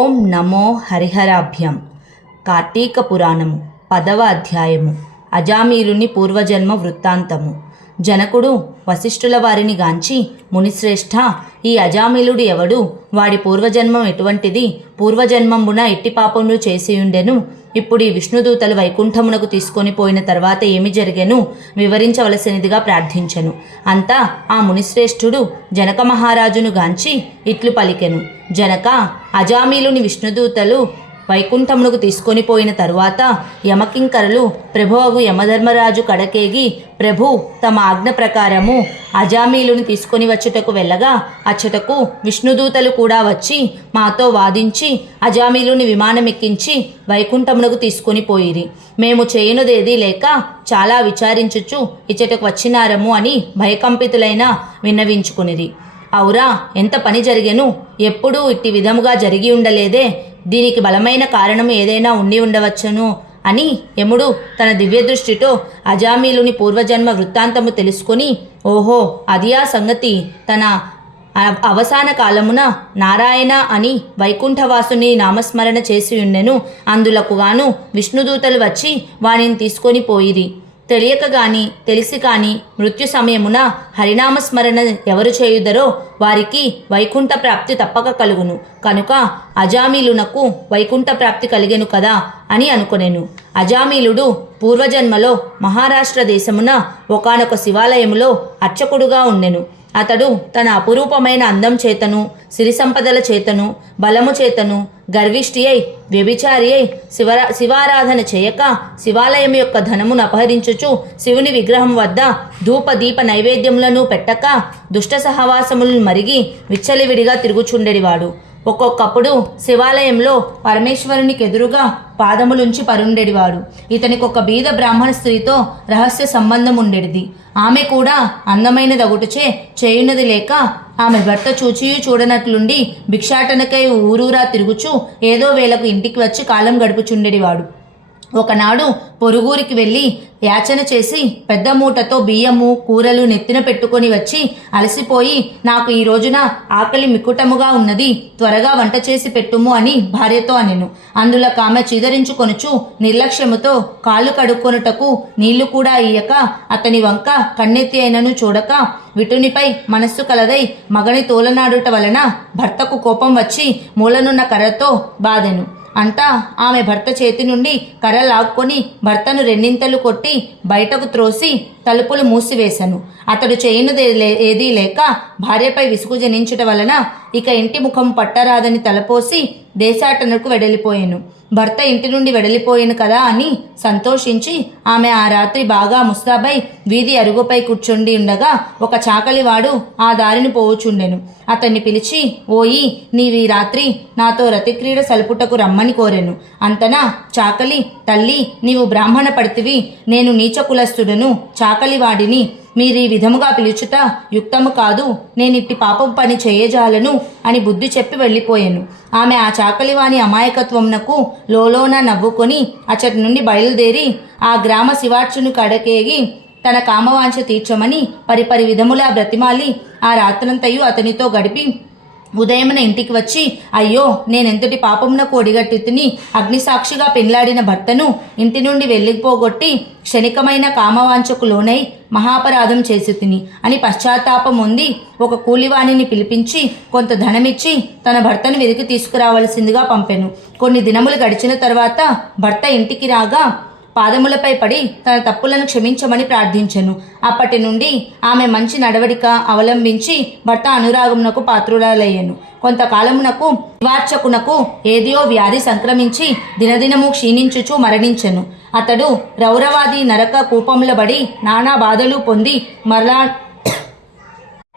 ఓం నమో హరిహరాభ్యం. కార్తీక పురాణము పదవ అధ్యాయము. అజామీలుని పూర్వజన్మ వృత్తాంతము. జనకుడు వశిష్ఠుల వారిని గాంచి మునిశ్రేష్ఠ ఈ అజామీలుడు ఎవడు? వాడి పూర్వజన్మం ఎటువంటిది? పూర్వజన్మమున ఎట్టి పాపములు చేసియుండెను? ఇప్పుడు ఈ విష్ణుదూతలు వైకుంఠమునకు తీసుకొని పోయిన తర్వాత ఏమి జరిగెను? వివరించవలసినదిగా ప్రార్థించెను. అంతా ఆ మునిశ్రేష్ఠుడు జనక మహారాజును గాంచి ఇట్లు పలికెను. జనక అజామీలుని విష్ణుదూతలు వైకుంఠమునకు తీసుకొని పోయిన తరువాత యమకింకరులు ప్రభువగు యమధర్మరాజు కడకేగి ప్రభు తమ ఆజ్ఞ ప్రకారము అజామీలుని తీసుకొని వచ్చుటకు వెళ్ళగా అచ్చటకు విష్ణుదూతలు కూడా వచ్చి మాతో వాదించి అజామీలుని విమానం ఎక్కించి వైకుంఠమునకు తీసుకొని పోయిరి. మేము చేయనుదేదీ లేక చాలా విచారించుచు ఇచ్చటకు వచ్చినారము అని భయకంపితులైన విన్నవించుకునిరి. అవురా ఎంత పని జరిగెను? ఎప్పుడూ ఇట్టి విధముగా జరిగి ఉండలేదే దీనికి బలమైన కారణం ఏదైనా ఉండి ఉండవచ్చును అని యముడు తన దివ్యదృష్టితో అజామీలుని పూర్వజన్మ వృత్తాంతము తెలుసుకొని ఓహో అది ఆ సంగతి. తన అవసాన కాలమున నారాయణ అని వైకుంఠవాసుని నామస్మరణ చేసి ఉండెను. అందులకు గాను విష్ణుదూతలు వచ్చి వానిని తీసుకొని పోయిరి. తెలియక గాని తెలిసి కాని మృత్యు సమయమున హరినామస్మరణ ఎవరు చేయుదరో వారికి వైకుంఠ ప్రాప్తి తప్పక కలుగును. కనుక అజామీలునకు వైకుంఠ ప్రాప్తి కలిగెను కదా అని అనుకొనెను. అజామీలుడు పూర్వజన్మలో మహారాష్ట్ర దేశమున ఒకానొక శివాలయములో అర్చకుడుగా ఉండెను. అతడు తన అపురూపమైన అందం చేతను సిరి సంపదల చేతను బలము చేతను గర్విష్టి అయి వ్యభిచారి అయి శివరా శివారాధన చేయక శివాలయం యొక్క ధనమును అపహరించుచు శివుని విగ్రహం వద్ద ధూప దీప నైవేద్యములను పెట్టక దుష్ట సహవాసములను మరిగి విచ్చలివిడిగా తిరుగుచుండెడివాడు. ఒక్కొక్కప్పుడు శివాలయంలో పరమేశ్వరునికి ఎదురుగా పాదములుంచి పరుండెడివాడు. ఇతనికి ఒక బీద బ్రాహ్మణ స్త్రీతో రహస్య సంబంధం ఉండేది ఆమె కూడా అందమైనదగుటచే చేయున్నది లేక ఆమె భర్త చూచియు చూడనట్లుండి భిక్షాటనకై ఊరూరా తిరుగుచూ ఏదో వేళకు ఇంటికి వచ్చి కాలం గడుపుచుండేడివాడు. ఒకనాడు పొరుగురికి వెళ్ళి యాచన చేసి పెద్ద మూటతో బియ్యము కూరలు నెత్తిన పెట్టుకొని వచ్చి అలసిపోయి నాకు ఈ రోజున ఆకలి మిక్కుటముగా ఉన్నది త్వరగా వంట చేసి పెట్టుము అని భార్యతో అనెను. అందులో ఆమె చీదరించుకొనుచు నిర్లక్ష్యముతో కాళ్ళు కడుక్కొనుటకు నీళ్ళు కూడా ఇయ్యక అతని వంక కన్నెత్తి అయినను చూడక విటునిపై మనస్సు కలదై మగని తోలనాడుట వలన భర్తకు కోపం వచ్చి మూలనున్న కర్రతో బాధెను. అంతా ఆమె భర్త చేతి నుండి కర్ర లాక్కొని భర్తను రెండింతలు కొట్టి బయటకు త్రోసి తలుపులు మూసివేశాను. అతడు చేయనుది లే- ఏదీ లేక భార్యపై విసుగు జనించుట వలన ఇక ఇంటి ముఖం పట్టరాదని తలపోసి దేశాటనకు వెడలిపోయాను. భర్త ఇంటి నుండి వెడలిపోయాను కదా అని సంతోషించి ఆమె ఆ రాత్రి బాగా ముస్తాబై వీధి అరుగుపై కూర్చుండి ఉండగా ఒక చాకలివాడు ఆ దారిని పోవుచుండెను అతన్ని పిలిచి ఓయి నీవి రాత్రి నాతో రతిక్రీడ సలుపుటకు రమ్మని కోరెను. అంతనా చాకలి తల్లి నీవు బ్రాహ్మణ పడితివి నేను నీచ కులస్తుడను చా చాకలివాడిని మీరు ఈ విధముగా పిలుచుట యుక్తము కాదు. నేనిట్టి పాపం పని చేయజాలను అని బుద్ధి చెప్పి వెళ్ళిపోయాను. ఆమె ఆ చాకలివాని అమాయకత్వంనకు లోలోన నవ్వుకొని అచ్చటి నుండి బయలుదేరి ఆ గ్రామ శివార్చును కడకేగి తన కామవాంఛ తీర్చమని పరిపరి విధములా బ్రతిమాలి ఆ రాత్రంతయు అతనితో గడిపి ఉదయమున ఇంటికి వచ్చి అయ్యో నేనెంతటి పాపమునకు ఒడిగట్టి తిని అగ్నిసాక్షిగా పెండ్లాడిన భర్తను ఇంటి నుండి వెళ్ళిపోగొట్టి క్షణికమైన కామవాంఛకు లోనై మహాపరాధం చేసి తిని. అని పశ్చాత్తాపం ఉంది. ఒక కూలివాణిని పిలిపించి కొంత ధనమిచ్చి తన భర్తను వెతికి తీసుకురావలసిందిగా పంపెను. కొన్ని దినములు గడిచిన తర్వాత భర్త ఇంటికి రాగా పాదములపై పడి తన తప్పులను క్షమించమని ప్రార్థించెను. అప్పటి నుండి ఆమె మంచి నడవడిక అవలంబించి భర్త అనురాగమునకు పాత్రురాలయ్యను. కొంతకాలమునకు నివార్చకునకు ఏదియో వ్యాధి సంక్రమించి దినదినము క్షీణించుచు మరణించెను. అతడు రౌరవాది నరక కూపములబడి నానా బాధలు పొంది మరలా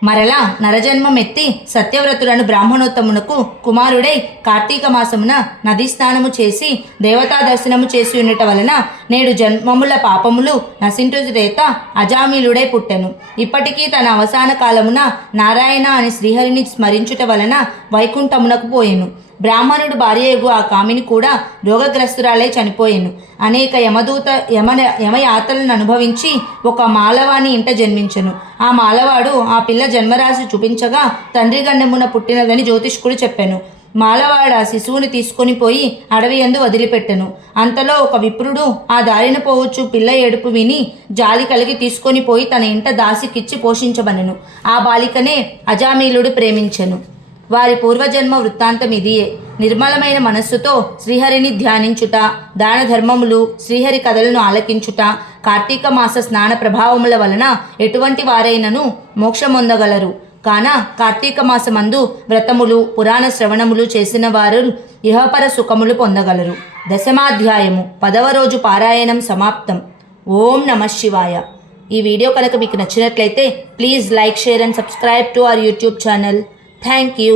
మరలా నరజన్మమెత్తి సత్యవ్రతులను బ్రాహ్మణోత్తమునకు కుమారుడై కార్తీక మాసమున నదీ స్నానము చేసి దేవతా దర్శనము చేసి ఉండట వలన నేడు జన్మముల పాపములు నశింటురేత అజామీలుడై పుట్టెను. ఇప్పటికీ తన అవసాన కాలమున నారాయణ అని శ్రీహరిని స్మరించుట వలన వైకుంఠమునకు పోయెను. బ్రాహ్మణుడు భార్యయగు ఆ కామిని కూడా రోగగ్రస్తురాలై చనిపోయాను అనేక యమదూత యమ యమయాతలను అనుభవించి ఒక మాలవాని ఇంట జన్మించెను. ఆ మాలవాడు ఆ పిల్ల జన్మరాశి చూపించగా తండ్రి గండమున పుట్టినదని జ్యోతిష్కుడు చెప్పాను. మాలవాడ శిశువుని తీసుకొని పోయి అడవి యందు వదిలిపెట్టెను. అంతలో ఒక విప్రుడు ఆ దారిన పోవచ్చు పిల్ల ఏడుపు విని జాలి కలిగి తీసుకొని పోయి తన ఇంట దాసికిచ్చి పోషించబనెను. ఆ బాలికనే అజామీలుడు ప్రేమించెను. వారి పూర్వజన్మ వృత్తాంతం ఇదియే నిర్మలమైన మనస్సుతో శ్రీహరిని ధ్యానించుట దాన ధర్మములు శ్రీహరి కథలను ఆలకించుట కార్తీక మాస స్నాన ప్రభావముల వలన ఎటువంటి వారైనను మోక్షమొందగలరు. కాన కార్తీక మాసమందు వ్రతములు పురాణ శ్రవణములు చేసిన వారు ఇహపర సుఖములు పొందగలరు. దశమాధ్యాయము పదవ రోజు పారాయణం సమాప్తం. ఓం నమ శివాయ. ఈ వీడియో కనుక మీకు నచ్చినట్లయితే please like share and subscribe to our YouTube channel. Thank you